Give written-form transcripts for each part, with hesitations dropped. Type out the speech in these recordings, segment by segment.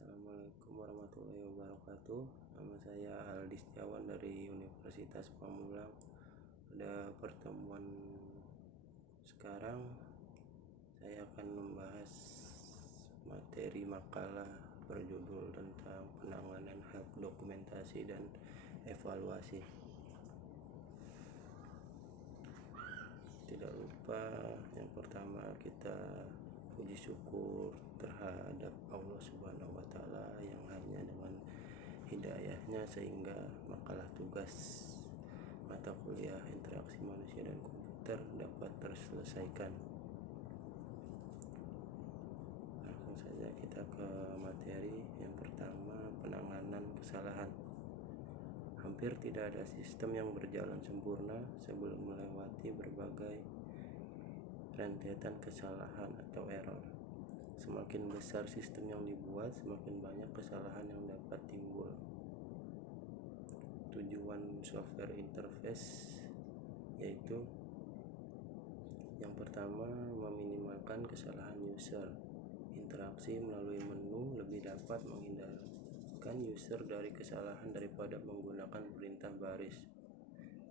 Assalamualaikum warahmatullahi wabarakatuh. Nama saya Aldi Setiawan dari Universitas Pamulang. Pada pertemuan sekarang saya akan membahas materi makalah berjudul tentang penanganan hak dokumentasi dan evaluasi. Tidak lupa yang pertama kita puji syukur terhadap Allah Subhanahu wa Ta'ala yang hanya dengan hidayahnya sehingga makalah tugas mata kuliah interaksi manusia dan komputer dapat terselesaikan. Langsung saja kita ke materi. Yang pertama, penanganan kesalahan. Hampir tidak ada sistem yang berjalan sempurna sebelum melewati berbagai rentetan kesalahan atau error. Semakin besar sistem yang dibuat, semakin banyak kesalahan yang dapat timbul. Tujuan software interface yaitu yang pertama, meminimalkan kesalahan user. Interaksi melalui menu lebih dapat menghindarkan user dari kesalahan daripada menggunakan perintah baris.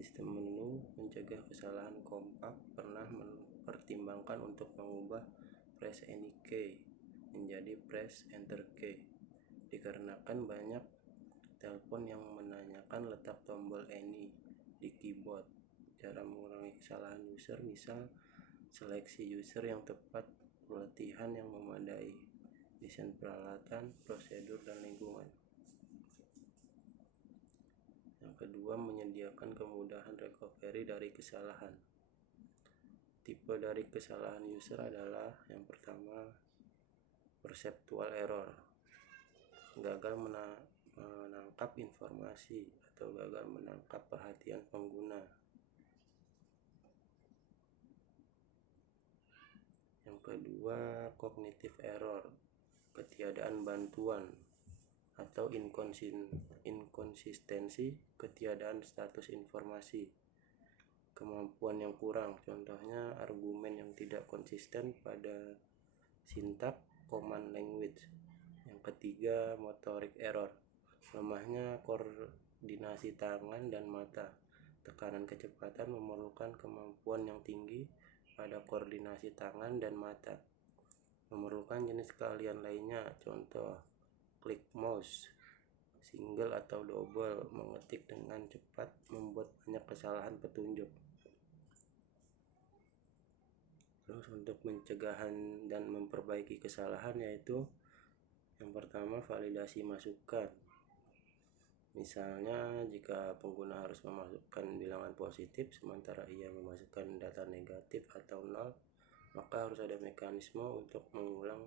Sistem menu mencegah kesalahan kompak pernah mempertimbangkan untuk mengubah press any key menjadi press enter key, dikarenakan banyak telepon yang menanyakan letak tombol any di keyboard. Cara mengurangi kesalahan user, misal seleksi user yang tepat, pelatihan yang memadai, desain peralatan, prosedur, dan lingkungan. Yang kedua, menyediakan kemudahan recovery dari kesalahan. Tipe dari kesalahan user adalah yang pertama, perceptual error, gagal menangkap informasi atau gagal menangkap perhatian pengguna. Yang kedua, cognitive error, ketiadaan bantuan atau inkonsistensi, ketiadaan status informasi, kemampuan yang kurang, contohnya argumen yang tidak konsisten pada sintak command language. Yang ketiga, motorik error, lemahnya koordinasi tangan dan mata. Tekanan kecepatan memerlukan kemampuan yang tinggi pada koordinasi tangan dan mata. Memerlukan jenis keahlian lainnya, contoh klik mouse, single atau double, mengetik dengan cepat, membuat banyak kesalahan petunjuk. Terus untuk pencegahan dan memperbaiki kesalahan yaitu yang pertama, validasi masukan. Misalnya jika pengguna harus memasukkan bilangan positif sementara ia memasukkan data negatif atau nol, maka harus ada mekanisme untuk mengulang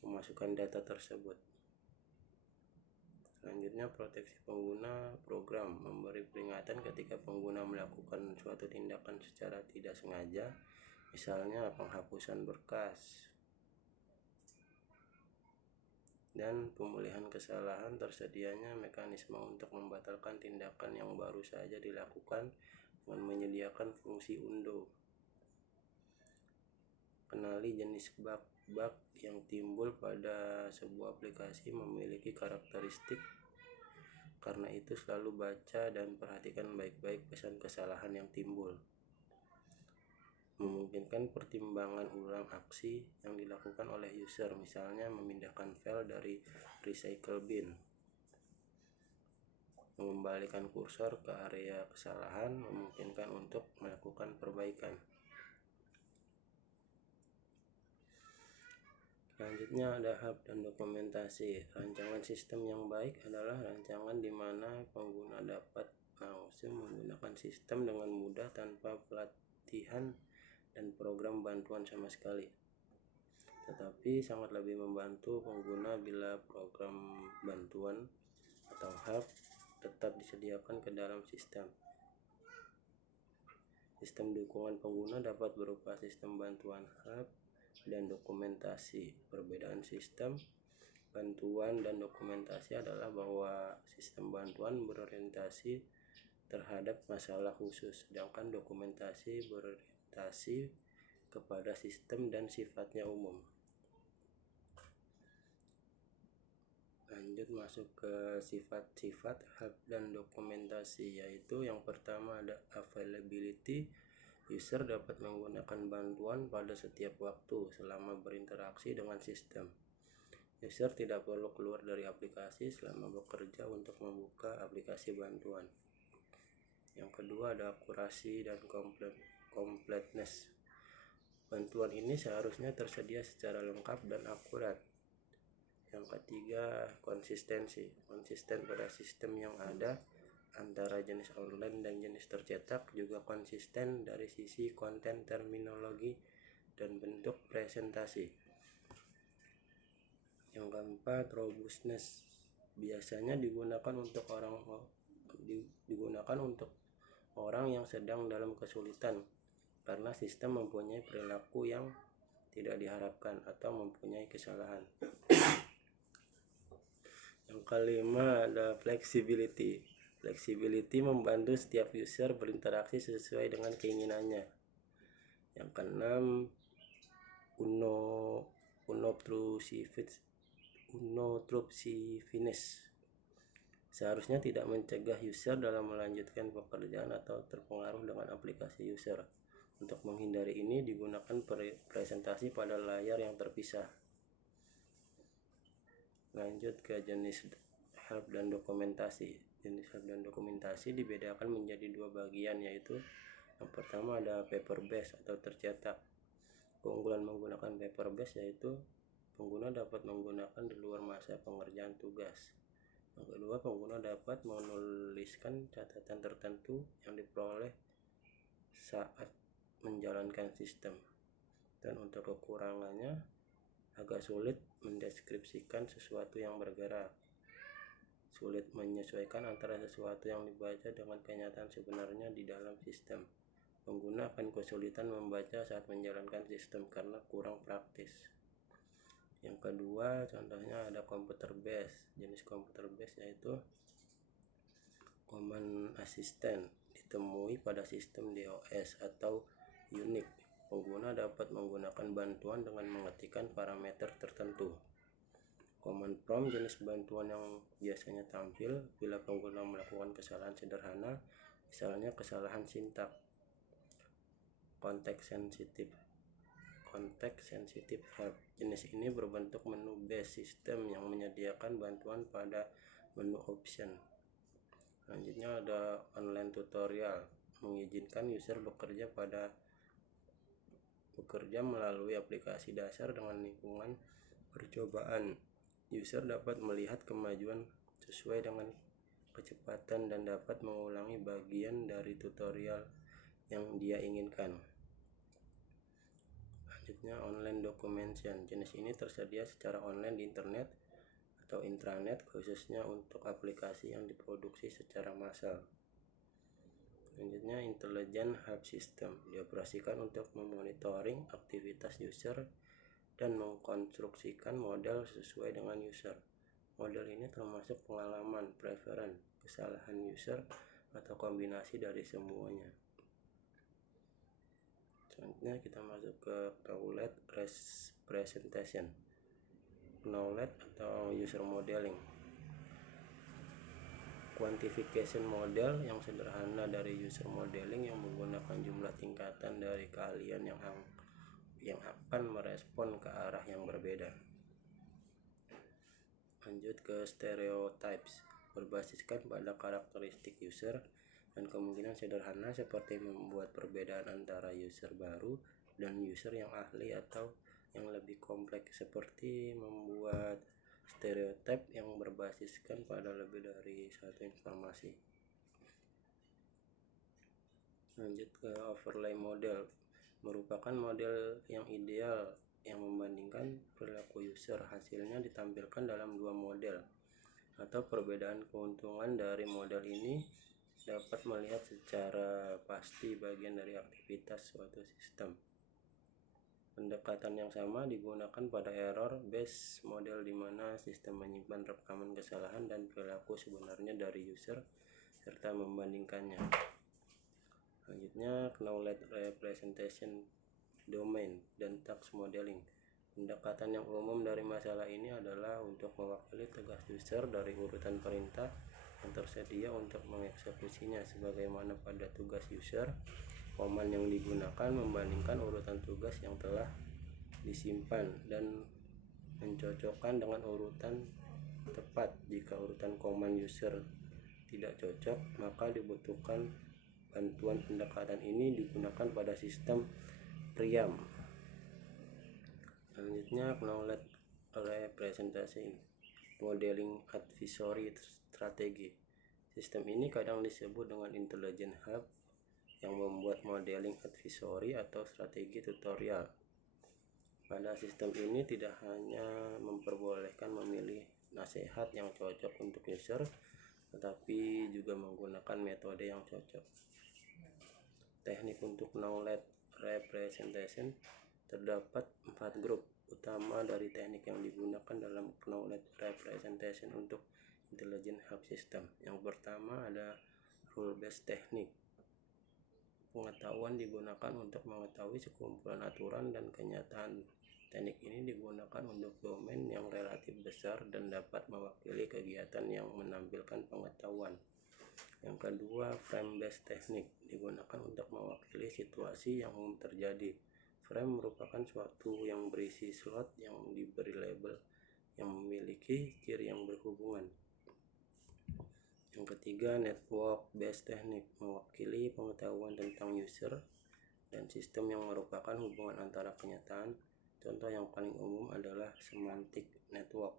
memasukkan data tersebut. Selanjutnya, proteksi pengguna. Program memberi peringatan ketika pengguna melakukan suatu tindakan secara tidak sengaja, misalnya penghapusan berkas. Dan pemulihan kesalahan, tersedianya mekanisme untuk membatalkan tindakan yang baru saja dilakukan dengan menyediakan fungsi undo. Kenali jenis bug yang timbul pada sebuah aplikasi memiliki karakteristik. Karena itu selalu baca dan perhatikan baik-baik pesan kesalahan yang timbul. Memungkinkan pertimbangan ulang aksi yang dilakukan oleh user, misalnya memindahkan file dari recycle bin, mengembalikan kursor ke area kesalahan, memungkinkan untuk melakukan perbaikan. Selanjutnya ada help dan dokumentasi. Rancangan sistem yang baik adalah rancangan di mana pengguna dapat langsung menggunakan sistem dengan mudah tanpa pelatihan dan program bantuan sama sekali. Tetapi sangat lebih membantu pengguna bila program bantuan atau help tetap disediakan ke dalam sistem. Sistem dukungan pengguna dapat berupa sistem bantuan help dan dokumentasi. Perbedaan sistem bantuan dan dokumentasi adalah bahwa sistem bantuan berorientasi terhadap masalah khusus, sedangkan dokumentasi berorientasi kepada sistem dan sifatnya umum. Lanjut masuk ke sifat-sifat help dan dokumentasi, yaitu yang pertama ada availability. User dapat menggunakan bantuan pada setiap waktu selama berinteraksi dengan sistem. User tidak perlu keluar dari aplikasi selama bekerja untuk membuka aplikasi bantuan. Yang kedua ada akurasi dan completeness. Bantuan ini seharusnya tersedia secara lengkap dan akurat. Yang ketiga, konsistensi. Konsisten pada sistem yang ada antara jenis online dan jenis tercetak, juga konsisten dari sisi konten, terminologi, dan bentuk presentasi. Yang keempat, robustness. Biasanya digunakan untuk orang yang sedang dalam kesulitan karena sistem mempunyai perilaku yang tidak diharapkan atau mempunyai kesalahan. Yang kelima ada flexibility. Flexibility membantu setiap user berinteraksi sesuai dengan keinginannya. Yang keenam, unobtrusiveness. Seharusnya tidak mencegah user dalam melanjutkan pekerjaan atau terpengaruh dengan aplikasi user. Untuk menghindari ini digunakan presentasi pada layar yang terpisah. Lanjut ke jenis help dan dokumentasi. Jenis help dan dokumentasi dibedakan menjadi dua bagian, yaitu yang pertama ada paper based atau tercetak. Keunggulan menggunakan paper based yaitu pengguna dapat menggunakan di luar masa pengerjaan tugas. Yang kedua, pengguna dapat menuliskan catatan tertentu yang diperoleh saat menjalankan sistem. Dan untuk kekurangannya, agak sulit mendeskripsikan sesuatu yang bergerak, sulit menyesuaikan antara sesuatu yang dibaca dengan kenyataan sebenarnya di dalam sistem. Pengguna akan kesulitan membaca saat menjalankan sistem karena kurang praktis. Yang kedua, contohnya ada computer based. Jenis computer based yaitu command assistant, ditemui pada sistem DOS atau Unix. Pengguna dapat menggunakan bantuan dengan mengetikkan parameter tertentu. Command prompt jenis bantuan yang biasanya tampil bila pengguna melakukan kesalahan sederhana, misalnya kesalahan sintak. Context sensitive help. Jenis ini berbentuk menu based system yang menyediakan bantuan pada menu option. Selanjutnya ada online tutorial, mengizinkan user bekerja melalui aplikasi dasar dengan lingkungan percobaan. User dapat melihat kemajuan sesuai dengan kecepatan dan dapat mengulangi bagian dari tutorial yang dia inginkan. Selanjutnya online documentation. Jenis ini tersedia secara online di internet atau intranet, khususnya untuk aplikasi yang diproduksi secara massal. Selanjutnya intelligent help system, dioperasikan untuk memonitoring aktivitas user dan mengkonstruksikan model sesuai dengan user. Model ini termasuk pengalaman, preference, kesalahan user, atau kombinasi dari semuanya. Selanjutnya kita masuk ke knowledge presentation. Knowledge atau user modeling. Quantification model yang sederhana dari user modeling yang menggunakan jumlah tingkatan dari keahlian yang akan merespon ke arah yang berbeda. Lanjut ke stereotypes, berbasiskan pada karakteristik user dan kemungkinan sederhana seperti membuat perbedaan antara user baru dan user yang ahli, atau yang lebih kompleks seperti membuat stereotip yang berbasiskan pada lebih dari satu informasi. Lanjut ke overlay model, merupakan model yang ideal yang membandingkan perilaku user. Hasilnya ditampilkan dalam dua model, atau perbedaan keuntungan dari model ini dapat melihat secara pasti bagian dari aktivitas suatu sistem. Pendekatan yang sama digunakan pada error based model, di mana sistem menyimpan rekaman kesalahan dan perilaku sebenarnya dari user serta membandingkannya. Selanjutnya knowledge representation domain dan task modeling, Pendekatan yang umum dari masalah ini adalah untuk mewakili tugas user dari urutan perintah yang tersedia untuk mengeksekusinya, sebagaimana pada tugas user, command yang digunakan membandingkan urutan tugas yang telah disimpan dan mencocokkan dengan urutan tepat. Jika urutan command user tidak cocok, maka dibutuhkan bantuan. Pendekatan ini digunakan pada sistem priam. Selanjutnya, knowledge representation modeling advisory strategi. Sistem ini kadang disebut dengan intelligent hub yang membuat modeling advisory atau strategi tutorial. Pada sistem ini tidak hanya memperbolehkan memilih nasihat yang cocok untuk user, tetapi juga menggunakan metode yang cocok. Teknik untuk knowledge representation. Terdapat 4 grup utama dari teknik yang digunakan dalam knowledge representation untuk intelligent hub system. Yang pertama ada rule based technique. Pengetahuan digunakan untuk mengetahui sekumpulan aturan dan kenyataan. Teknik ini digunakan untuk domain yang relatif besar dan dapat mewakili kegiatan yang menampilkan pengetahuan. Yang kedua, frame based technique digunakan untuk mewakili situasi yang umum terjadi. Frame merupakan suatu yang berisi slot yang diberi label yang memiliki ciri yang berhubungan. Yang ketiga, network based technique mewakili pengetahuan tentang user dan sistem yang merupakan hubungan antara kenyataan. Contoh yang paling umum adalah semantic network.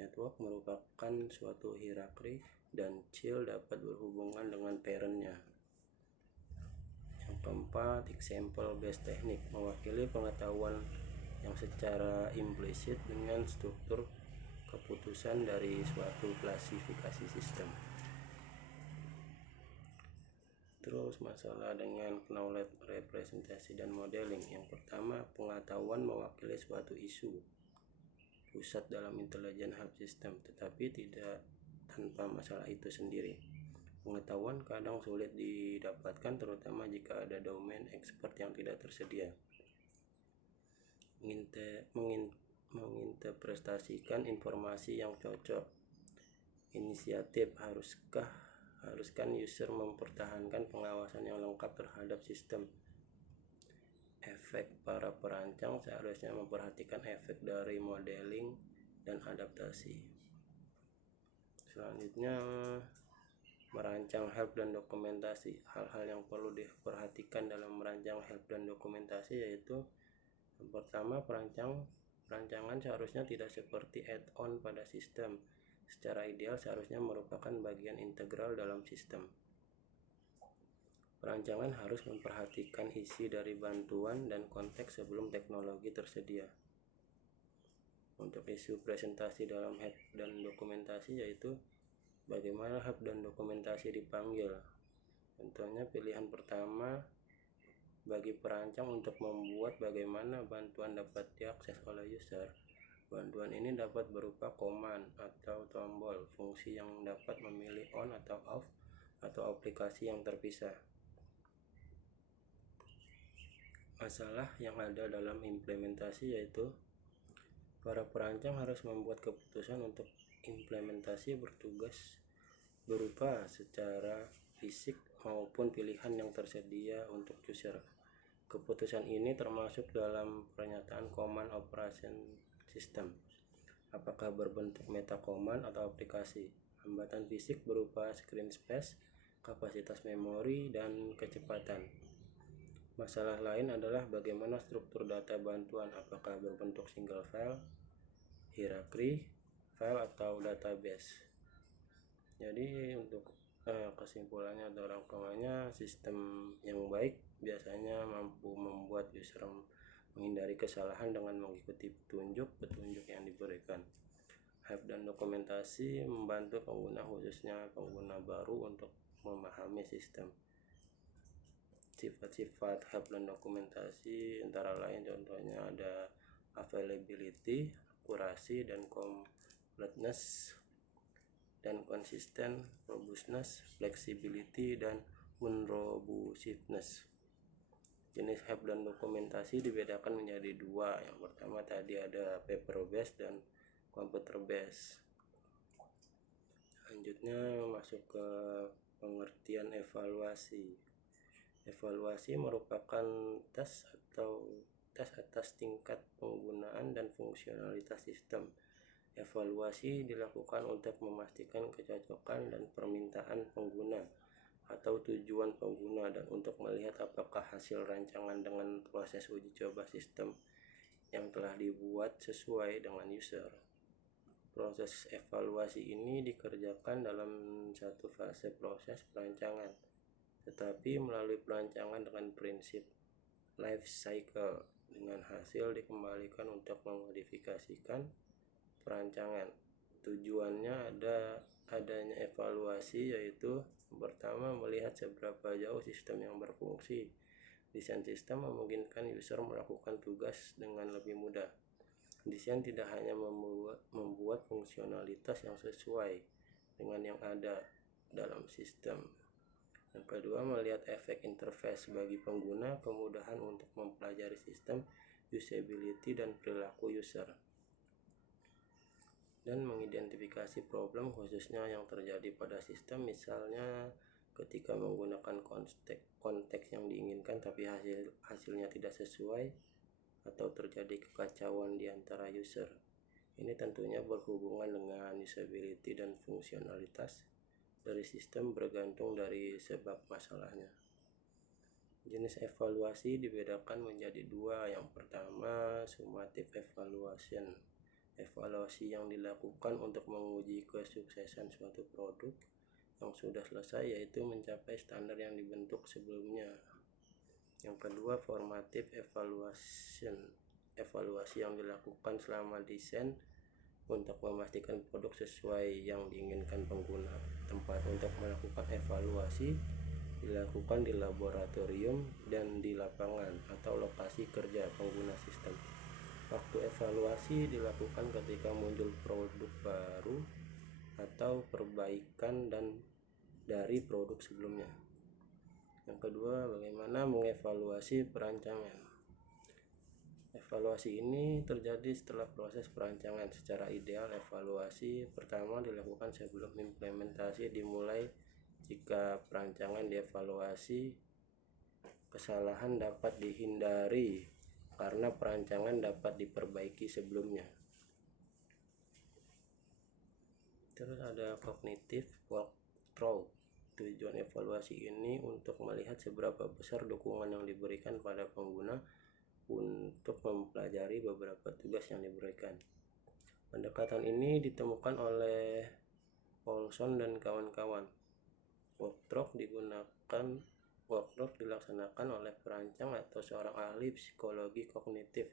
Network merupakan suatu hierarki dan child dapat berhubungan dengan parentnya. Yang keempat, example based technique mewakili pengetahuan yang secara implisit dengan struktur keputusan dari suatu klasifikasi sistem. Terus masalah dengan knowledge representasi dan modeling. Yang pertama, pengetahuan mewakili suatu isu pusat dalam intelligent hub system, tetapi tidak tanpa masalah itu sendiri. Pengetahuan kadang sulit didapatkan, terutama jika ada domain expert yang tidak tersedia. Menginterpretasikan informasi yang cocok. Inisiatif haruskan user mempertahankan pengawasan yang lengkap terhadap sistem. Efek para perancang seharusnya memperhatikan efek dari modeling dan adaptasi. Selanjutnya, merancang help dan dokumentasi. Hal-hal yang perlu diperhatikan dalam merancang help dan dokumentasi yaitu yang pertama, perancangan seharusnya tidak seperti add-on pada sistem. Secara ideal seharusnya merupakan bagian integral dalam sistem. Perancangan harus memperhatikan isi dari bantuan dan konteks sebelum teknologi tersedia. Untuk isu presentasi dalam help dan dokumentasi yaitu bagaimana help dan dokumentasi dipanggil. Contohnya, pilihan pertama bagi perancang untuk membuat bagaimana bantuan dapat diakses oleh user. Bantuan ini dapat berupa command atau tombol, fungsi yang dapat memilih on atau off, atau aplikasi yang terpisah. Masalah yang ada dalam implementasi yaitu para perancang harus membuat keputusan untuk implementasi bertugas berupa secara fisik maupun pilihan yang tersedia untuk user. Keputusan ini termasuk dalam pernyataan command operation system, apakah berbentuk meta command atau aplikasi. Hambatan fisik berupa screen space, kapasitas memori, dan kecepatan. Masalah lain adalah bagaimana struktur data bantuan, apakah berbentuk single file, hierarki, file, atau database. Jadi untuk kesimpulannya atau rangkumannya, sistem yang baik biasanya mampu membuat user menghindari kesalahan dengan mengikuti petunjuk yang diberikan. Help dan dokumentasi membantu pengguna, khususnya pengguna baru, untuk memahami sistem. Sifat-sifat help dan dokumentasi antara lain contohnya ada availability, akurasi, dan completeness, dan konsisten, robustness, flexibility, dan unrobustness. Jenis help dan dokumentasi dibedakan menjadi dua. Yang pertama tadi ada paper based dan computer based. Selanjutnya masuk ke pengertian evaluasi. Evaluasi merupakan tes atas tingkat penggunaan dan fungsionalitas sistem. Evaluasi dilakukan untuk memastikan kecocokan dan permintaan pengguna atau tujuan pengguna, dan untuk melihat apakah hasil rancangan dengan proses uji coba sistem yang telah dibuat sesuai dengan user. Proses evaluasi ini dikerjakan dalam satu fase proses perancangan, tetapi melalui perancangan dengan prinsip life cycle, dengan hasil dikembalikan untuk memodifikasikan perancangan. Tujuannya adanya evaluasi yaitu pertama, melihat seberapa jauh sistem yang berfungsi. Desain sistem memungkinkan user melakukan tugas dengan lebih mudah. Desain tidak hanya membuat fungsionalitas yang sesuai dengan yang ada dalam sistem. Yang kedua, melihat efek interface bagi pengguna, kemudahan untuk mempelajari sistem, usability dan perilaku user, dan mengidentifikasi problem khususnya yang terjadi pada sistem, misalnya ketika menggunakan konteks yang diinginkan tapi hasilnya tidak sesuai, atau terjadi kekacauan di antara user. Ini tentunya berhubungan dengan usability dan fungsionalitas dari sistem, bergantung dari sebab masalahnya. Jenis evaluasi dibedakan menjadi dua. Yang pertama, summative evaluation. Evaluasi yang dilakukan untuk menguji kesuksesan suatu produk yang sudah selesai, yaitu mencapai standar yang dibentuk sebelumnya. Yang kedua, formative evaluation. Evaluasi yang dilakukan selama desain untuk memastikan produk sesuai yang diinginkan pengguna. Tempat untuk melakukan evaluasi dilakukan di laboratorium dan di lapangan atau lokasi kerja pengguna sistem. Waktu evaluasi dilakukan ketika muncul produk baru atau perbaikan dari produk sebelumnya. Yang kedua, bagaimana mengevaluasi perancangan. Evaluasi ini terjadi setelah proses perancangan. Secara ideal, evaluasi pertama dilakukan sebelum implementasi dimulai. Jika perancangan dievaluasi, kesalahan dapat dihindari karena perancangan dapat diperbaiki sebelumnya. Terus ada cognitive walkthrough. Tujuan evaluasi ini untuk melihat seberapa besar dukungan yang diberikan pada pengguna untuk mempelajari beberapa tugas yang diberikan. Pendekatan ini ditemukan oleh Paulson dan kawan-kawan. Walkthrough dilaksanakan oleh perancang atau seorang ahli psikologi kognitif.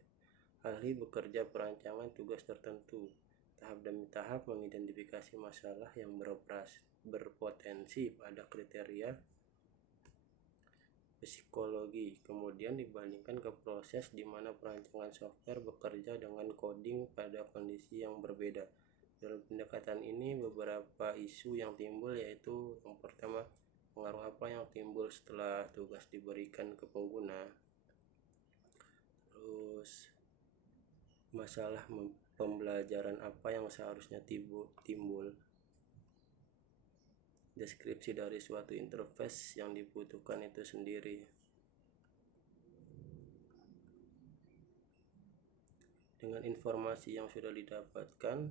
Ahli bekerja perancangan tugas tertentu, tahap demi tahap mengidentifikasi masalah yang berpotensi pada kriteria psikologi, kemudian dibandingkan ke proses di mana perancangan software bekerja dengan coding pada kondisi yang berbeda. Dalam pendekatan ini beberapa isu yang timbul, yaitu yang pertama, pengaruh apa yang timbul setelah tugas diberikan ke pengguna. Terus masalah pembelajaran apa yang seharusnya timbul. Deskripsi dari suatu interface yang dibutuhkan itu sendiri. Dengan informasi yang sudah didapatkan,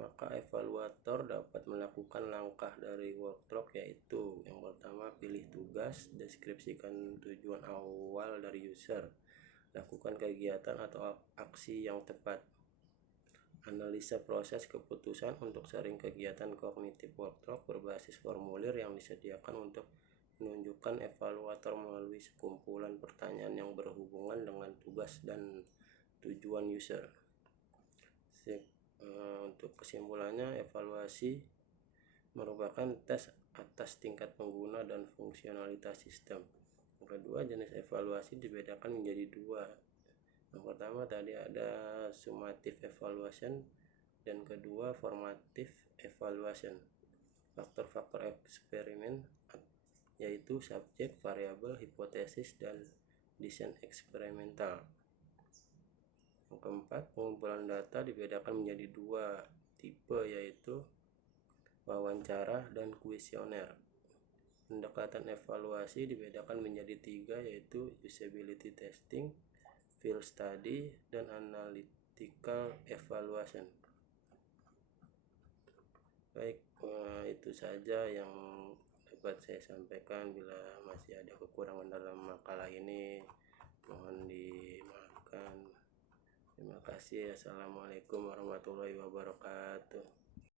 maka evaluator dapat melakukan langkah dari walkthrough, yaitu yang pertama, pilih tugas, deskripsikan tujuan awal dari user, lakukan kegiatan atau aksi yang tepat, analisa proses keputusan. Untuk sering kegiatan kognitif walkthrough berbasis formulir yang disediakan untuk menunjukkan evaluator melalui sekumpulan pertanyaan yang berhubungan dengan tugas dan tujuan user. Untuk kesimpulannya, evaluasi merupakan tes atas tingkat pengguna dan fungsionalitas sistem. Yang kedua, jenis evaluasi dibedakan menjadi dua. Yang pertama tadi ada summative evaluation, dan kedua formative evaluation. Faktor-faktor eksperimen yaitu subjek, variabel, hipotesis, dan desain eksperimental. Yang keempat, pengumpulan data dibedakan menjadi dua tipe, yaitu wawancara dan kuesioner. Pendekatan evaluasi dibedakan menjadi tiga, yaitu usability testing, field study, dan analytical evaluation. Baik, itu saja yang dapat saya sampaikan. Bila masih ada kekurangan dalam makalah ini, mohon dimaafkan. Terima kasih. Assalamualaikum warahmatullahi wabarakatuh.